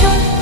should